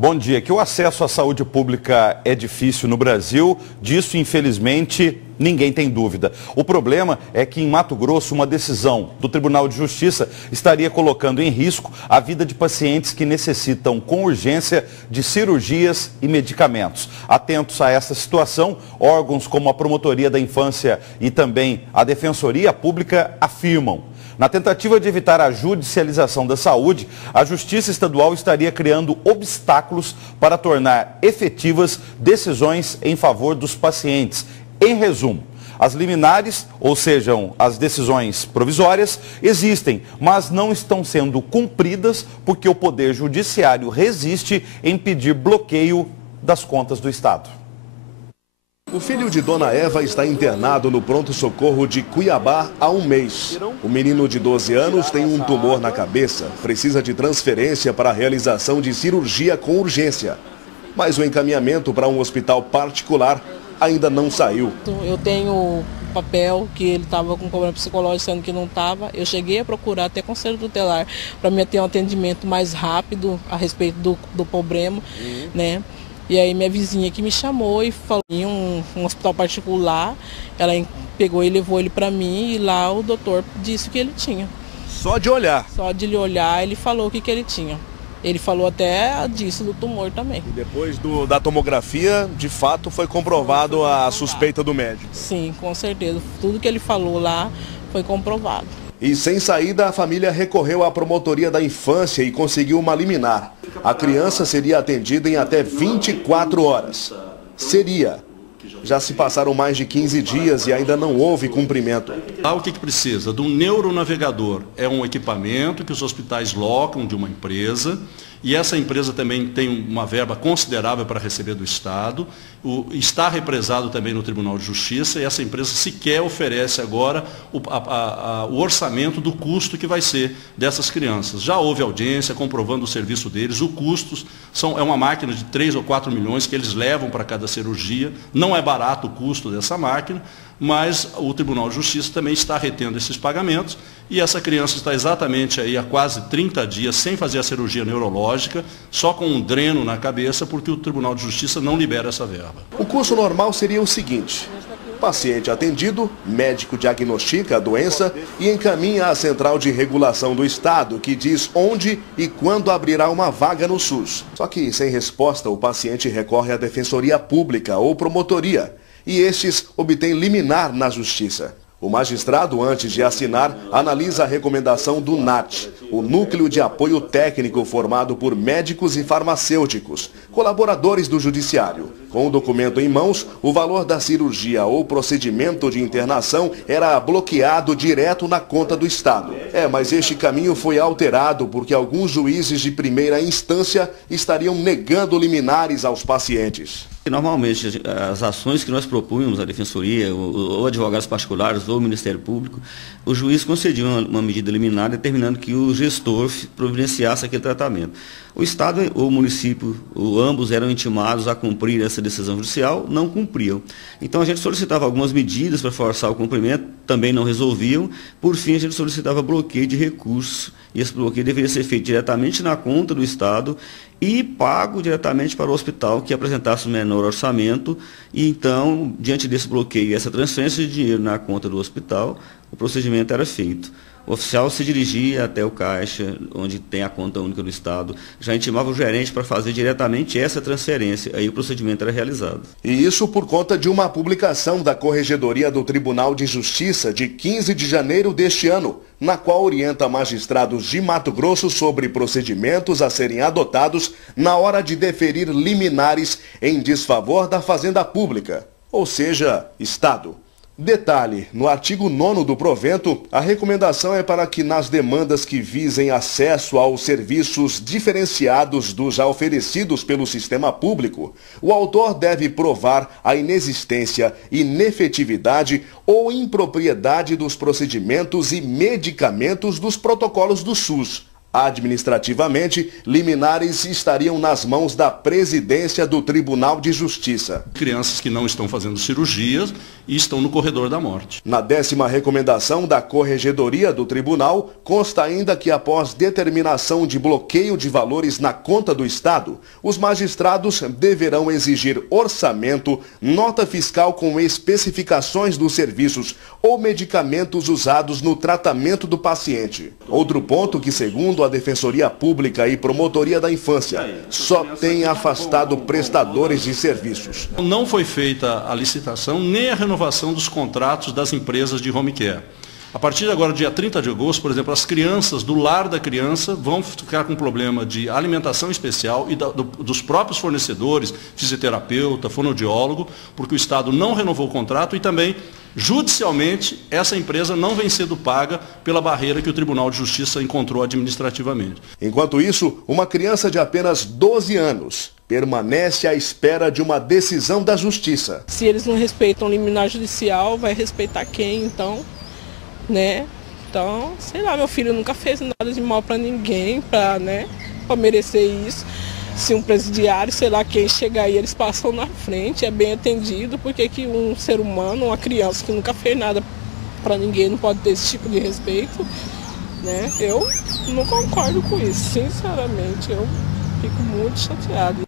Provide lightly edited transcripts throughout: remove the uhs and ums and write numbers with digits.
Bom dia. Que o acesso à saúde pública é difícil no Brasil, disso infelizmente ninguém tem dúvida. O problema é que em Mato Grosso uma decisão do Tribunal de Justiça estaria colocando em risco a vida de pacientes que necessitam com urgência de cirurgias e medicamentos. Atentos a essa situação, órgãos como a Promotoria da Infância e também a Defensoria Pública afirmam: na tentativa de evitar a judicialização da saúde, a Justiça Estadual estaria criando obstáculos para tornar efetivas decisões em favor dos pacientes. Em resumo, as liminares, ou sejam, as decisões provisórias, existem, mas não estão sendo cumpridas porque o Poder Judiciário resiste em pedir bloqueio das contas do Estado. O filho de Dona Eva está internado no pronto-socorro de Cuiabá há um mês. O menino de 12 anos tem um tumor na cabeça, precisa de transferência para a realização de cirurgia com urgência. Mas o encaminhamento para um hospital particular ainda não saiu. Eu tenho papel que ele estava com problema psicológico, sendo que não estava. Eu cheguei a procurar até conselho tutelar para me ter um atendimento mais rápido a respeito do problema, né? E aí minha vizinha que me chamou e falou em um hospital particular, ela pegou e levou ele para mim e lá o doutor disse o que ele tinha. Só de olhar? Só de lhe olhar ele falou o que ele tinha. Ele falou até disso do tumor também. E depois da tomografia, de fato, foi comprovado a suspeita do médico? Sim, com certeza. Tudo que ele falou lá foi comprovado. E sem saída, a família recorreu à Promotoria da Infância e conseguiu uma liminar. A criança seria atendida em até 24 horas. Seria. Já se passaram mais de 15 dias e ainda não houve cumprimento. O que precisa? De um neuronavegador. É um equipamento que os hospitais locam de uma empresa e essa empresa também tem uma verba considerável para receber do Estado. Está represado também no Tribunal de Justiça e essa empresa sequer oferece agora o orçamento do custo que vai ser dessas crianças. Já houve audiência comprovando o serviço deles, o custo é uma máquina de 3 ou 4 milhões que eles levam para cada cirurgia. Não é barato o custo dessa máquina, mas o Tribunal de Justiça também está retendo esses pagamentos e essa criança está exatamente aí há quase 30 dias sem fazer a cirurgia neurológica, só com um dreno na cabeça, porque o Tribunal de Justiça não libera essa verba. O curso normal seria o seguinte: paciente atendido, médico diagnostica a doença e encaminha à Central de Regulação do Estado, que diz onde e quando abrirá uma vaga no SUS. Só que, sem resposta, o paciente recorre à Defensoria Pública ou Promotoria, e estes obtêm liminar na Justiça. O magistrado, antes de assinar, analisa a recomendação do NAT, o Núcleo de Apoio Técnico formado por médicos e farmacêuticos, colaboradores do Judiciário. Com o documento em mãos, o valor da cirurgia ou procedimento de internação era bloqueado direto na conta do Estado. Mas este caminho foi alterado porque alguns juízes de primeira instância estariam negando liminares aos pacientes. Normalmente, as ações que nós propunhamos à Defensoria, ou advogados particulares, ou o Ministério Público, o juiz concedia uma medida liminar determinando que o gestor providenciasse aquele tratamento. O Estado ou o município, ambos eram intimados a cumprir essa decisão judicial, não cumpriam. Então a gente solicitava algumas medidas para forçar o cumprimento, também não resolviam. Por fim, a gente solicitava bloqueio de recursos, e esse bloqueio deveria ser feito diretamente na conta do Estado e pago diretamente para o hospital que apresentasse o menor orçamento. E então, diante desse bloqueio e essa transferência de dinheiro na conta do hospital, o procedimento era feito. O oficial se dirigia até o caixa, onde tem a conta única do Estado, já intimava o gerente para fazer diretamente essa transferência, aí o procedimento era realizado. E isso por conta de uma publicação da Corregedoria do Tribunal de Justiça de 15 de janeiro deste ano, na qual orienta magistrados de Mato Grosso sobre procedimentos a serem adotados na hora de deferir liminares em desfavor da Fazenda Pública, ou seja, Estado. Detalhe, no artigo 9º do provento, a recomendação é para que nas demandas que visem acesso aos serviços diferenciados dos já oferecidos pelo sistema público, o autor deve provar a inexistência, inefetividade ou impropriedade dos procedimentos e medicamentos dos protocolos do SUS. Administrativamente, liminares estariam nas mãos da presidência do Tribunal de Justiça. Crianças que não estão fazendo cirurgias e estão no corredor da morte. Na 10ª recomendação da Corregedoria do Tribunal, consta ainda que após determinação de bloqueio de valores na conta do Estado, os magistrados deverão exigir orçamento, nota fiscal com especificações dos serviços ou medicamentos usados no tratamento do paciente. Outro ponto que, segundo a Defensoria Pública e Promotoria da Infância, só tem afastado prestadores de serviços. Não foi feita a licitação nem a renovação dos contratos das empresas de home care. A partir de agora, dia 30 de agosto, por exemplo, as crianças do lar da criança vão ficar com problema de alimentação especial e dos próprios fornecedores, fisioterapeuta, fonoaudiólogo, porque o Estado não renovou o contrato e também, judicialmente, essa empresa não vem sendo paga pela barreira que o Tribunal de Justiça encontrou administrativamente. Enquanto isso, uma criança de apenas 12 anos permanece à espera de uma decisão da Justiça. Se eles não respeitam o liminar judicial, vai respeitar quem, então? Né? Então, sei lá, meu filho nunca fez nada de mal para ninguém, para merecer isso. Se um presidiário, sei lá, quem chegar aí, eles passam na frente, é bem atendido, porque que um ser humano, uma criança que nunca fez nada para ninguém, não pode ter esse tipo de respeito, né? Eu não concordo com isso, sinceramente, eu fico muito chateada.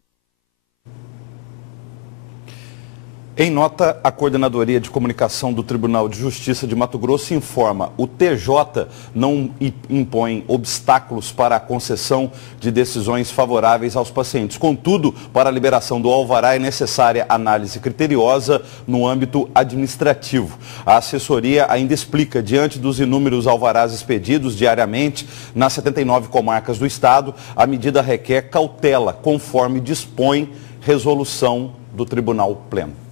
Em nota, a Coordenadoria de Comunicação do Tribunal de Justiça de Mato Grosso informa: o TJ não impõe obstáculos para a concessão de decisões favoráveis aos pacientes. Contudo, para a liberação do alvará é necessária análise criteriosa no âmbito administrativo. A assessoria ainda explica, diante dos inúmeros alvarás expedidos diariamente nas 79 comarcas do Estado, a medida requer cautela, conforme dispõe resolução do Tribunal Pleno.